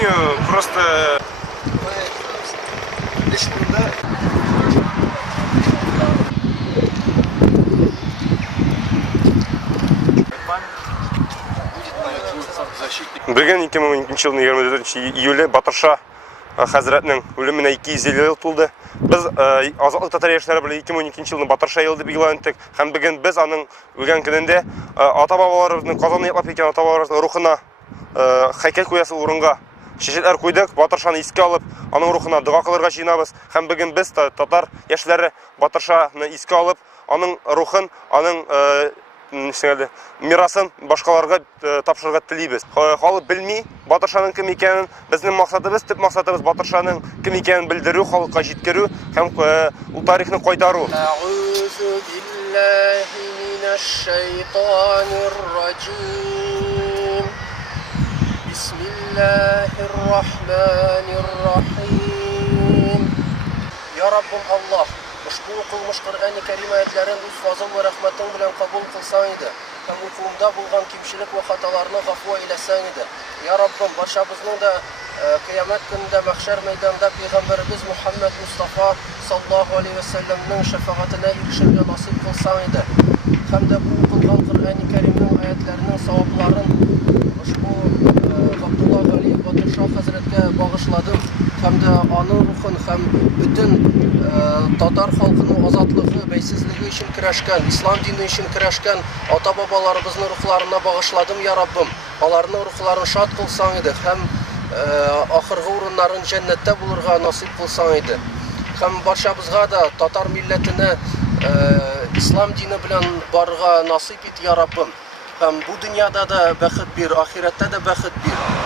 сожалению, просто... Бүгін 2012 жылдың 24 июлі Батырша Хазіретінің өліміне 200 ел толды. Біз азатлық татарияшылары біле 2012 жылдың Батырша елді бігіланттық. Һәм бүгін біз аның өлген күнінде ата-бабаларымыздың қазан етлап екен ата-бабаларымыздың рухына хайкел қоясы орынға шешетлер қойдық. Батыршаны еске алып, аның рухына дұға қылырға жинабыз. Һәм бүгін біз татар яшьләре Батыршаны еске алып, аның рухын, аның мирасын башкаларга тапшырырга телибез. Халык белми Батыршаның кем икәнен, безнең максатыбыз, төп максатыбыз Батыршаның кем икәнен белдерү, халыкка җиткерү һәм ул тарихны кайтару. Аузу биллаһи минаш шайтанир раҗим. Бисмиллаһир рахманир рахим. Я Раббым Аллах, ushbu o'qilmish Qur'oni Karim oyatlarini o'z fazl va rahmating bilan qabul qilsang edi. Ham o'quvimda bo'lgan kimchilik va xatolarni g'afvo aylasang edi. Ya Rabbim, barchamizning da qiyomat kunida mahshar maydonida payg'ambarimiz Muhammad Mustafa sallallohu alayhi vasallamning shafoatine erishishga nasib qilsang edi. Hamda bu o'qilgan Qur'oni Karimning oyatlarining savoblarini ushbu Abdullah Ali Batırşah Hazretga bag'ishladim. Hamda onun ruhun ham butun Tatar xalqının azadlığı, beysizliği için kurashgan, İslam dini için kurashgan ota-babalarımızın ruhlarına bağışladım ya Rabbim. Onların ruhlarını şad kılsan idi. Hem ahırgı urunların cennette bulurga nasip kılsan idi. Hem barşamızga da Tatar milletine İslam dini bilen barıga nasip et ya Rabbim. Hem bu dünyada da bəxit bir, ahirette de bəxit bir.